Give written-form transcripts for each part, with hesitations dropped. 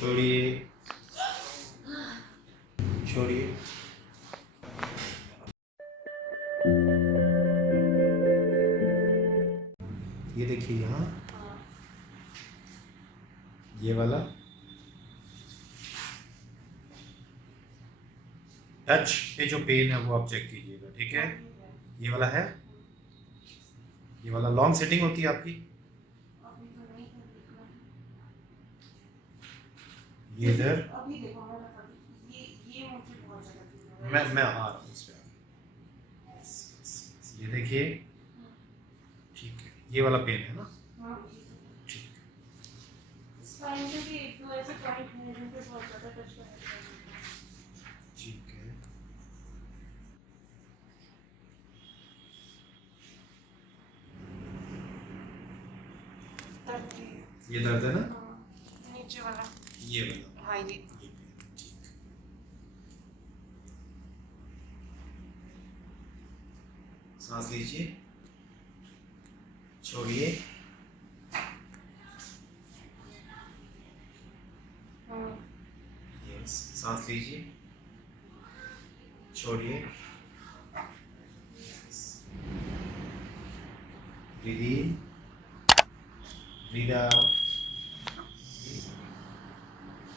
छोड़िए छोड़िए। ये देखिए यहाँ, ये वाला टच पे जो पेन है वो आप चेक कीजिएगा, ठीक है। ये वाला है, ये वाला लॉन्ग सेटिंग होती है आपकी। ये इधर मैं आ रहा हूँ इस पे। ये देखिए, ठीक है, ये वाला पेन है ना, ठीक है। ठीक है, ये दर्द है ना, नीचे वाला, ये वाला, हाँ ये पेन, ठीक। सांस लीजिए, छोड़िए, यस, सांस लीजिए, छोड़िए, ब्रीथ इन, ब्रीथ आउट,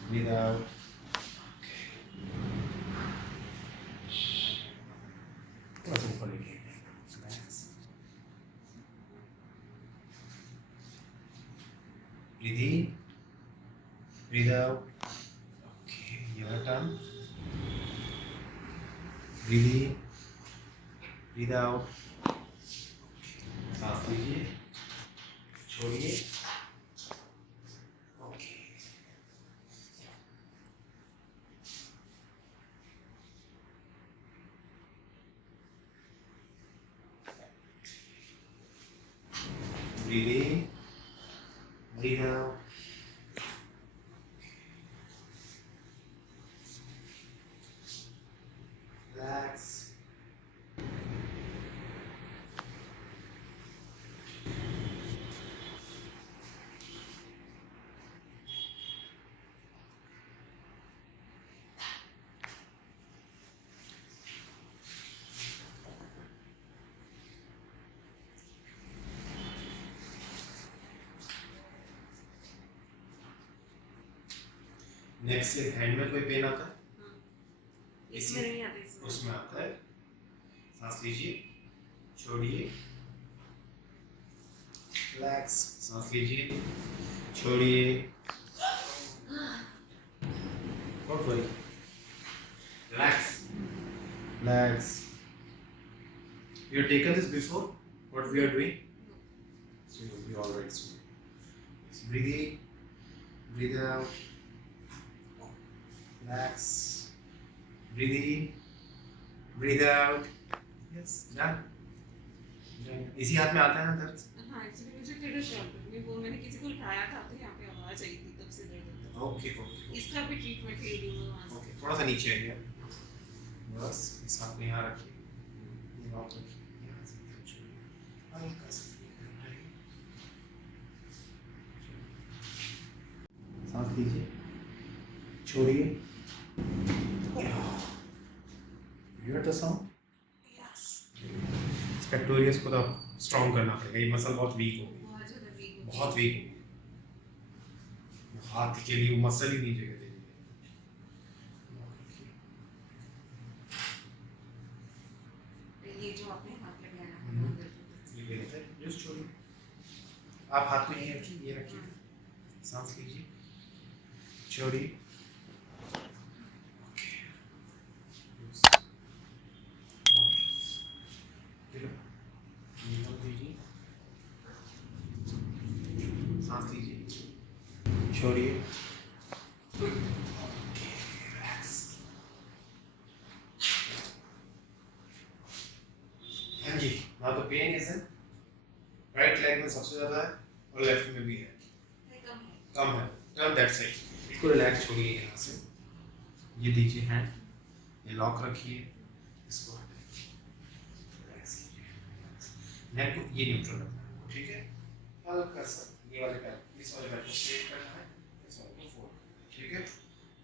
ब्रीथ आउट। थोड़ा सा ऊपर लेके ब्रीथ इन, ब्रीथ आउट, ओके, ये वाला टर्न, ब्रीथ इन, ब्रीथ आउट, सांस लीजिए, छोड़िए, ओके, ब्रीथ इन, ब्रीथ आउट, रिलैक्स, नेक्स्ट से हैंड में कोई पेन आता है? इसमें नहीं आती, उसमें आता है। सांस लीजिए, छोड़िए, रिलैक्स, सांस लीजिए, छोड़िए, don't worry, relax, relax. You have taken this before? What we are doing? So you'll be all right soon. So breathe in, breathe out, relax, breathe in, breathe out. Yes, done. Done. इसी हाथ में आता है ना दर्द? हाँ actually मुझे तेरा शॉट है, वो मैंने किसी को उठाया था तो यहाँ पे आवाज आई थी, तब से दर्द होता है। ओके ओके इसका भी ट्रीटमेंट ले रही हूँ वहाँ से। ओके, थोड़ा सा नीचे आइए, बस इस हाथ में यहाँ रखिए, ये लॉक रखिए, यहाँ से यहाँ छोड़िए, हल्का सा सांस लीजिए, छोड़िए, you heard the sound? पेक्टोरियस को तो आप स्ट्रॉन्ग करना पड़ेगा, ये मसल बहुत वीक हो गई, बहुत ज़्यादा वीक हो बहुत वीक हो गई, हाथ के लिए वो मसल ही नहीं जगह दे रही गई। ये जो आपने हाथ लगाया है है। अंदर की ये गलत है, जस्ट छोड़िए, आप हाथ में ये रखिए, ये रखिए, सांस लीजिए, छोड़िए, सांस लीजिए, छोड़िए, हाँ जी। Now the pain is in right leg में सबसे ज्यादा है और लेफ्ट में भी है, कम है, टर्न दैट साइड। इसको रिलैक्स छोड़िए यहाँ से, ये दीजिए हैंड, ये लॉक रखिए, इसको हटाइए, रिलैक्स कीजिए, नेक को ये न्यूट्रल रखना है, ठीक है। हल्का सा ये वाले पैर, इस वाले पैर को स्ट्रेट करना है, इस वाले को फोल्ड, ठीक ठीक है,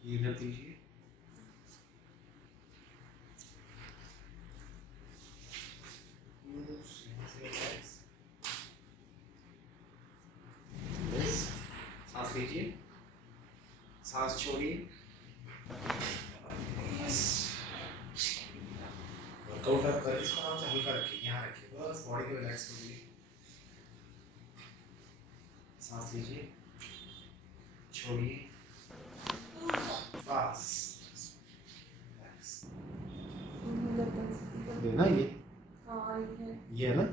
ये इधर दीजिए। सांस लीजिए, सांस छोड़िए। वर्कआउट आप करें, इसको आराम से हल्का रखिए, यहाँ रखिए, बस बॉडी को रिलैक्स करिए। सांस लीजिए, छोड़िए, बस देना ये हाँ है ना।